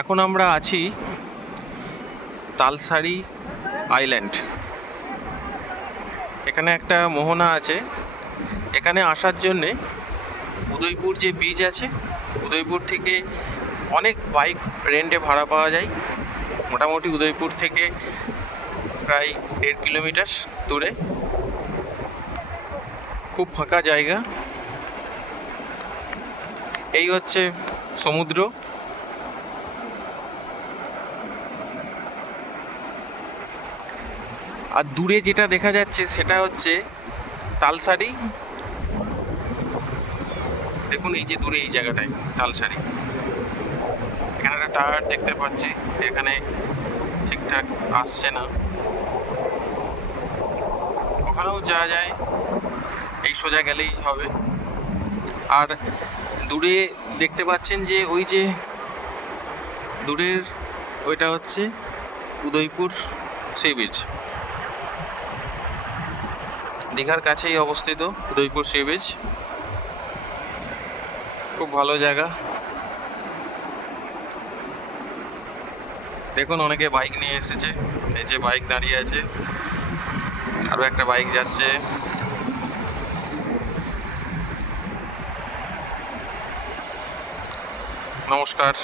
এখন আমরা আছি তালসারি আইল্যান্ড। এখানে একটা মোহনা আছে। এখানে আসার জন্যে উদয়পুর যে বিচ আছে, উদয়পুর থেকে অনেক বাইক রেন্টে ভাড়া পাওয়া যায়। মোটামুটি উদয়পুর থেকে প্রায় 1.5 কিলোমিটার দূরে, খুব ফাঁকা জায়গা। এই হচ্ছে সমুদ্র। আর দূরে যেটা দেখা যাচ্ছে সেটা হচ্ছে তালসারি। দেখুন এই যে দূরে এই জায়গাটায় তালসারি। এখানে একটা টাওয়ার দেখতে পাচ্ছি, এখানে ঠিকঠাক আসছে না, ওখানেও যাওয়া যায়, এই সোজা গেলেই হবে। আর দূরে দেখতে পাচ্ছেন যে ওই যে দূরের ওইটা হচ্ছে উদয়পুর সি বিচ। দীঘার কাছেই অবস্থিত উদয়পুর সি বিচ, খুব ভালো জায়গা। দেখুন অনেকে বাইক নিয়ে এসেছে, এই যে বাইক দাঁড়িয়ে আছে, আরও একটা বাইক যাচ্ছে। নমস্কার।